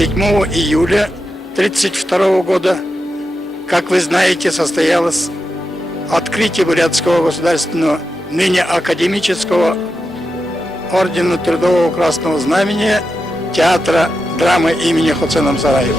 7 июля 1932 года, как вы знаете, состоялось открытие Бурятского государственного, ныне академического ордена Трудового Красного Знамения театра драмы имени Хусейна Амсараева.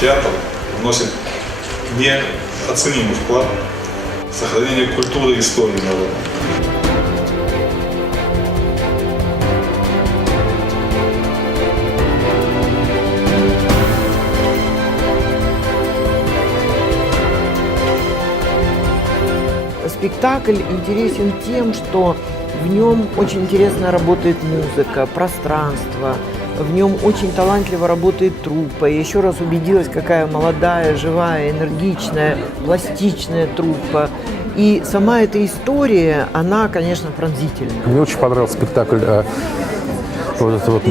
Театр вносит неоценимый вклад в сохранение культуры и истории народа. Спектакль интересен тем, что в нем очень интересно работает музыка, пространство, в нем очень талантливо работает труппа. Я еще раз убедилась, какая молодая, живая, энергичная, пластичная труппа. И сама эта история, она, конечно, пронзительна. Мне очень понравился спектакль вот этот вот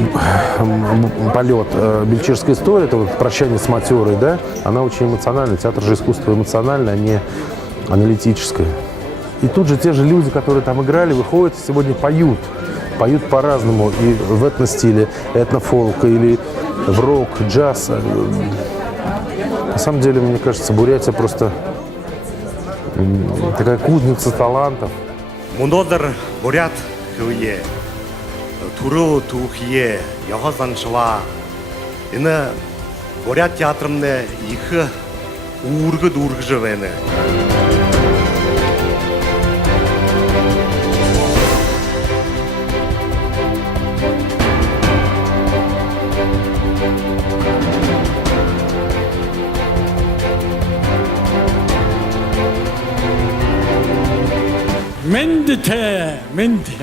полет «Бельчирская история», это вот «Прощание с матерой», да? Она очень эмоциональная, театр же искусства эмоциональное, а не аналитическое. И тут же те же люди, которые там играли, выходят и сегодня поют. Поют по-разному, и в этностиле, этнофолка, или в рок, джаз. На самом деле, мне кажется, Бурятия просто такая кузница талантов. Мунодер бурят хюе, туру тухие, яхазаншва. Ина бурят театрымне их ургы живены.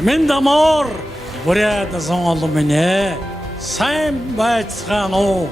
Мен дамор бурят зонгол мене сайн байцгаано.